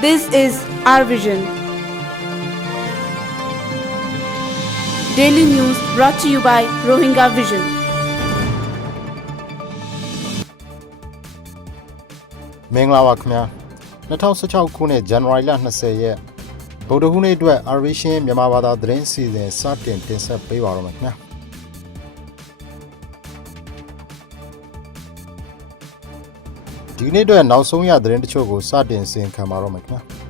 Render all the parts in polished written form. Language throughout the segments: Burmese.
This is our vision. Daily news brought to you by Rohingya Vision. မင်္ဂလာပါခင်ဗျာ2016ခုနှစ်ဇန်နဝါရီလ20ရက်ဗုဒ္ဓဟူးနေ့အတွက် Arvision မြန်မာဘာသာသတင်းစီစဉ်စတင်တင်ဆက်ပေးပါတော့မယ်ခင်ဗျာဒီနေ့အတွက်နောက်ဆုံးရသတင်းတချို့ကိုစတင်ဆင်ခံပါတော့မယ်ခင်ဗျာ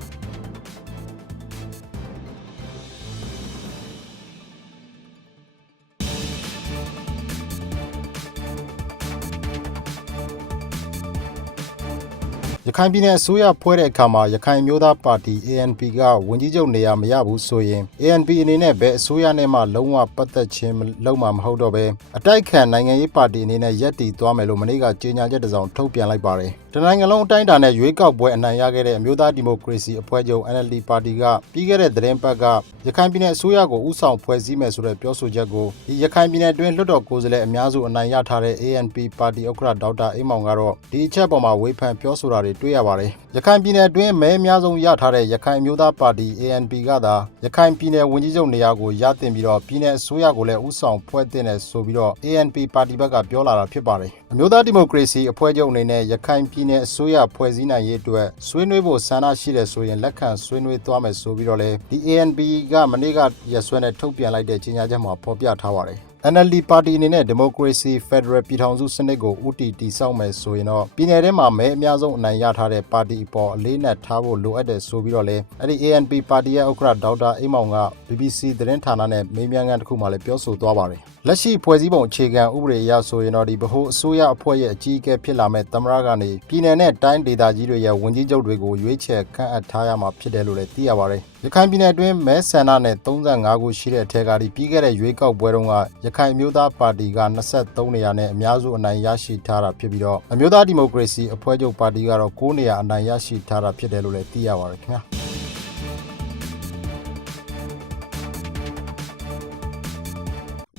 ရခိုင်ပြည်နယ်အစိုးရဖွဲ့တဲ့အခါမှာရခိုင်မျိုးသားပါတီ ANP ကဝန်ကြီးချုပ်နေရာမရဘူးဆိုရင် ANP အနေနဲ့ဘယ်အစိုးရနဲ့မှလုံးဝပတ်သက်ခြင်းလုံးဝမဟုတ်တော့ပဲအတိုက်ခံနိုင်ငံရေးပါတီအနေနဲ့ရပ်တည်သွားမယ်လို့မနေ့ကကြေညာချက်တစ်စောင်ထုတ်ပြန်လိုက်ပါတယ်။တနိုင်ငံလုံးအတိုင်းအတာနဲ့ရွေးကောက်ပွဲအနိုင်ရခဲ့တဲ့အမျိုးသားဒီမိုကရေစီအဖွဲ့ချုပ် NLD ပါတီကပြီးခဲ့တဲ့သတင်းပတ်ကရခိုင်ပြည်နယ်အစိုးရကိုဥဆောင်ဖွဲ့စည်းမယ်ဆိုတဲ့ပြောဆိုချက်ကိုဒီရခိုင်ပြည်နယ်အတွင်းလွှတ်တော်ကိုယ်စားလှယ်အများစုအနိုင်ရထားတဲ့ ANP ပါတီဥက္ကဋ္ဌဒေါက်တာအေးမောင်ကတော့ဒီအချက်ပေါ်မှာဝေဖန်ပြောဆိုတာတွေတွေ့ရပါတယ်။ရခိုင်ပြည်နယ်အတွင်းမဲအများဆုံးရထားတဲ့ရခိုင်အမျိုးသားပါတီ ANP ကသာရခိုင်ပြည်နယ်ဝန်ကြီးချုပ်နေရာကိုရတင်ပြီးတော့ပြည်နယ်အစိုးရကိုလည်းဥဆောင်ဖွဲ့တင်တယ်ဆိုပြီးတော့ ANP ပါတီဘက်ကပြောလာတာဖြစ်ပါတယ်။အမျိုးသားဒီမိုကရေစီအဖွဲ့ချုပ်အနေနဲ့ရခိုင်ပြည်နယ်အစိုးရဖွဲ့စည်းနိုင်ရေးအတွက်ဆွေးနွေးဖို့ဆန္ဒရှိတယ်ဆိုရင်လက်ခံဆွေးနွေးသွားမယ်ဆိုပြီးတော့လေဒီ ANP ကမနေ့ကရက်စွဲနဲ့ထုတ်ပြန်လိုက်တဲ့ကြေညာချက်မှာဖော်ပြထားပါတယ်။ NLD ပါတီအနေနဲ့ဒီမိုကရေစီဖက်ဒရယ်ပြည်ထောင်စုစနစ်ကိုဦးတည်တည်ဆောက်မယ်ဆိုရင်တော့ပြည်နယ်ထဲမှာမဲအများဆုံးအနိုင်ရထားတဲ့ပါတီအပေါ်အလေးနက်ထားဖို့လိုအပ်တယ်ဆိုပြီးတော့လေအဲ့ဒီ ANP ပါတီရဲ့ဥက္ကဋ္ဌဒေါက်တာအေးမောင်က BBC သတင်းဌာနနဲ့မေးမြန်းခန်းတစ်ခုမှလည်းပြောဆိုသွားပါတယ်။လက်ရှိဖွဲ့စည်းပုံအခြေခံဥပဒေအရဆိုရင်တော့ဒီဗဟိုအစိုးရအဖွဲ့ရဲ့အကြီးအကဲဖြစ်လာမဲ့သမ္မတကနေပြည်နယ်နဲ့တိုင်းဒေသကြီးတွေရဲ့ဝန်ကြီးချုပ်တွေကိုရွေးချယ်ခန့်အပ်ထားရမှာဖြစ်တယ်လို့လည်းသိရပါတယ်။ရခိုင်ပြည်နယ်အတွင်းမဲဆန္ဒနဲ့35ခုရှိတဲ့အထက်ကဒီပြီးခဲ့တဲ့ရွေးကောက်ပွဲတုန်းကရခိုင်မျိုးသားပါတီက23နေရာနဲ့အများစုအနိုင်ရရှိထားတာဖြစ်ပြီးတော့အမျိုးသားဒီမိုကရေစီအဖွဲ့ချုပ်ပါတီကတော့9နေရာအနိုင်ရရှိထားတာဖြစ်တယ်လို့လည်းသိရပါတယ်ခင်ဗျာ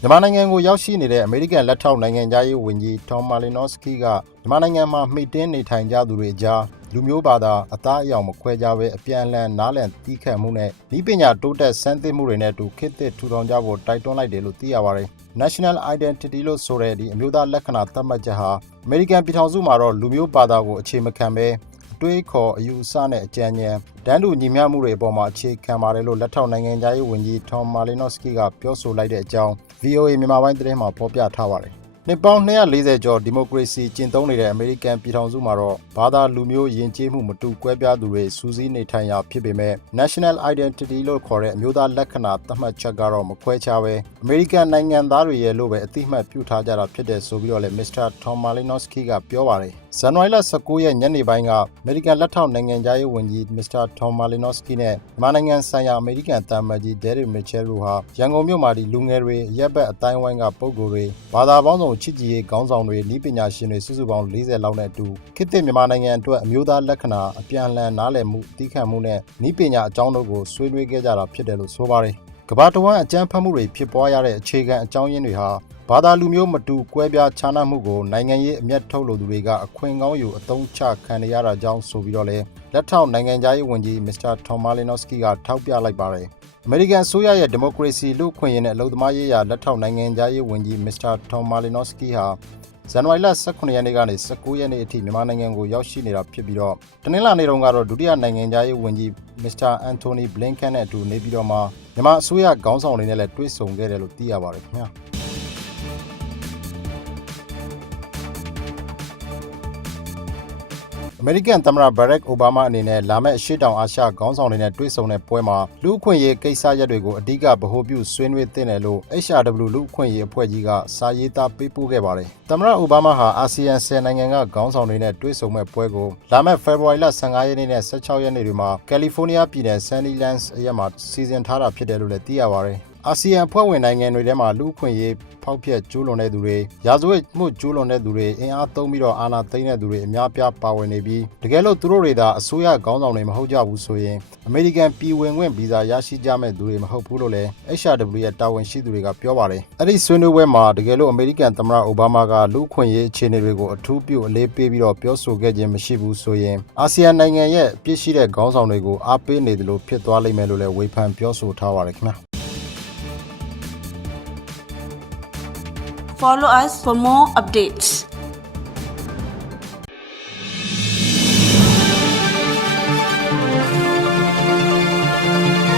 မြန်မာနိုင်ငံကိုရောက်ရှိနေတဲ့အမေရိကန်လက်ထောက်နိုင်ငံသားရေးဝန်ကြီး Tom Malinowski ကမြန်မာနိုင်ငံမှာမှီတင်းနေထိုင်ကြသူတွေအကြားလူမျိုးဘာသာအသားအရောင်မခွဲခြားပဲအပြန်အလှန်နားလည်တီးခတ်မှုနဲ့ဤပညာတိုးတက်ဆန်းသစ်မှုတွေနဲ့အတူခေတ်သစ်ထူထောင်ကြဖို့တိုက်တွန်းလိုက်တယ်လို့သိရပါတယ်။ National Identity လို့ဆိုတဲ့ဒီအမျိုးသားလက္ခဏာသတ်မှတ်ချက်ဟာအမေရိကန်ပြည်ထောင်စုမှာတော့လူမျိုးဘာသာကိုအခြေမခံပဲတွေးခေါ်အယူအဆနဲ့အကြံဉာဏ်တန်းတူညီမျှမှုတွေအပေါ်မှာအခြေခံပါတယ်လို့လက်ထောက်နိုင်ငံသားရေးဝန်ကြီး Tom Malinowski ကပြောဆိုလိုက်တဲ့အကြောင်း VOA မြန်မာပိုင်းသတင်းမှာဖော်ပြထားပါတယ်။နှစ်ပေါင်း240ကျော်ဒီမိုကရေစီကျင့်သုံးနေတဲ့အမေရိကန်ပြည်ထောင်စုမှာတော့ဘာသာလူမျိုးယဉ်ကျေးမှုမတူကွဲပြားသူတွေစူးစီးနေထိုင်ရာဖြစ်ပေမဲ့ National Identity လို့ခေါ်တဲ့အမျိုးသားလက္ခဏာသတ်မှတ်ချက်ကတော့မခွဲခြားပဲအမေရိကန်နိုင်ငံသားတွေရဲ့လို့ပဲအသိမှတ်ပြုထားကြတာဖြစ်တယ်ဆိုပြီးတော့လည်း Mr. Tom Malinowski ကပြောပါတယ်။ဇန်နဝါရီလ19ရက်ညနေပိုင်းကအမေရိကန်လက်ထောက်နိုင်ငံသားရေးဝန်ကြီး Mr. Tom Malinowski နဲ့မြန်မာနိုင်ငံဆိုင်ရာအမေရိကန်သံအမတ်ကြီး Derek Mitchell တို့ဟာရန်ကုန်မြို့မှာဒီလူငယ်တွေရပ်ဘက်အတိုင်းဝိုင်းကပုဂ္ဂိုလ်တွေဘာသာပေါင်းစုံချစ်ကြည်ရေးခေါင်းဆောင်တွေနည်းပညာရှင်တွေစုစုပေါင်း40လောက်နဲ့အတူခေတ်သစ်မြန်မာနိုင်ငံအတွက်အမျိုးသားလက္ခဏာအပြန်အလှန်နားလည်မှုတီးခတ်မှုနဲ့နည်းပညာအကြောင်းတို့ကိုဆွေးနွေးခဲ့ကြတာဖြစ်တယ်လို့ဆိုပါတယ်။ကမ္ဘာတဝန်းအကြမ်းဖက်မှုတွေဖြစ်ပွားရတဲ့အခြေခံအကြောင်းရင်းတွေဟာဘာသာလူမျိုးမတူကွဲပြားခြားနားမှုကိုနိုင်ငံရေးအမျက်ထုတ်လို့သူတွေကအခွင့်ကောင်းယူအသုံးချခံရတာကြောင့်ဆိုပြီးတော့လေလက်ထောက်နိုင်ငံသားရေးဝန်ကြီး Mr. Tom Malinowski ကထောက်ပြလိုက်ပါတယ်။အမေရိကန်အစိုးရရဲ့ဒီမိုကရေစီလူ့အခွင့်အရေးနဲ့အလုပ်သမားရေးရာလက်ထောက်နိုင်ငံသားရေးဝန်ကြီး Mr. Tom Malinowski ဟာဇန်နဝါရီလ18ရက်နေ့ကနေ19ရက်နေ့အထိမြန်မာနိုင်ငံကိုရောက်ရှိနေတာဖြစ်ပြီးတော့တနင်္လာနေ့တုန်းကတော့ဒုတိယနိုင်ငံသားရေးဝန်ကြီး Mr. Anthony Blinken နဲ့အတူနေပြည်တော်မှာမြန်မာအစိုးရခေါင်းဆောင်တွေနဲ့လည်းတွေ့ဆုံခဲ့တယ်လို့သိရပါတယ်ခင်ဗျာအမေရိကန်သမ္မတဘရက်အိုဘားမားအနေနဲ့လာမယ့်အရှေ့တောင်အာရှခေါင်းဆောင်တွေနဲ့တွေ့ဆုံတဲ့ပွဲမှာလူ့အခွင့်အရေးကိစ္စရပ်တွေကိုအဓိကဗဟိုပြုဆွေးနွေးသင့်တယ်လို့ HRW လူ့အခွင့်အရေးအဖွဲ့ကြီးကစာရေးသားပေးပို့ခဲ့ပါတယ်။သမ္မတအိုဘားမားဟာအာဆီယံ10နိုင်ငံကခေါင်းဆောင်တွေနဲ့တွေ့ဆုံမဲ့ပွဲကိုလာမယ့်ဖေဖော်ဝါရီလ15ရက်နေ့နဲ့16ရက်နေ့တွေမှာကယ်လီဖိုးနီးယားပြည်နယ် Sunnylands အရပ်မှာစီစဉ်ထားတာဖြစ်တယ်လို့လည်းသိရပါတယ်။ အာဆီယံအဖွဲ့ဝင်နိုင်ငံတွေထဲမှာလူ့အခွင့်အရေးဖောက်ဖျက်ကျူးလွန်တဲ့သူတွေရာဇဝတ်မှုကျူးလွန်တဲ့သူတွေအင်အားသုံးပြီးတော့အာဏာသိမ်းတဲ့သူတွေအများပြားပါဝင်နေပြီးတကယ်လို့သူတို့တွေသာအစိုးရခေါင်းဆောင်တွေမဟုတ်ကြဘူးဆိုရင်အမေရိကန်ပြည်ဝင်ခွင့်ဗီဇာရရှိကြမဲ့သူတွေမဟုတ်ဘူးလို့လည်း HRW ရဲ့တာဝန်ရှိသူတွေကပြောပါတယ်။အဲ့ဒီဆွေးနွေးပွဲမှာတကယ်လို့အမေရိကန်သမ္မတအိုဘားမားကလူ့အခွင့်အရေးအခြေအနေတွေကိုအထူးပြုအလေးပေးပြီးတော့ပြောဆိုခဲ့ခြင်းမရှိဘူးဆိုရင်အာဆီယံနိုင်ငံရဲ့အပြစ်ရှိတဲ့ခေါင်းဆောင်တွေကိုအားပေးနေတယ်လို့ဖြစ်သွားလိမ့်မယ်လို့လည်းဝေဖန်ပြောဆိုထားပါတယ်ခင်ဗျာ Follow us for more updates.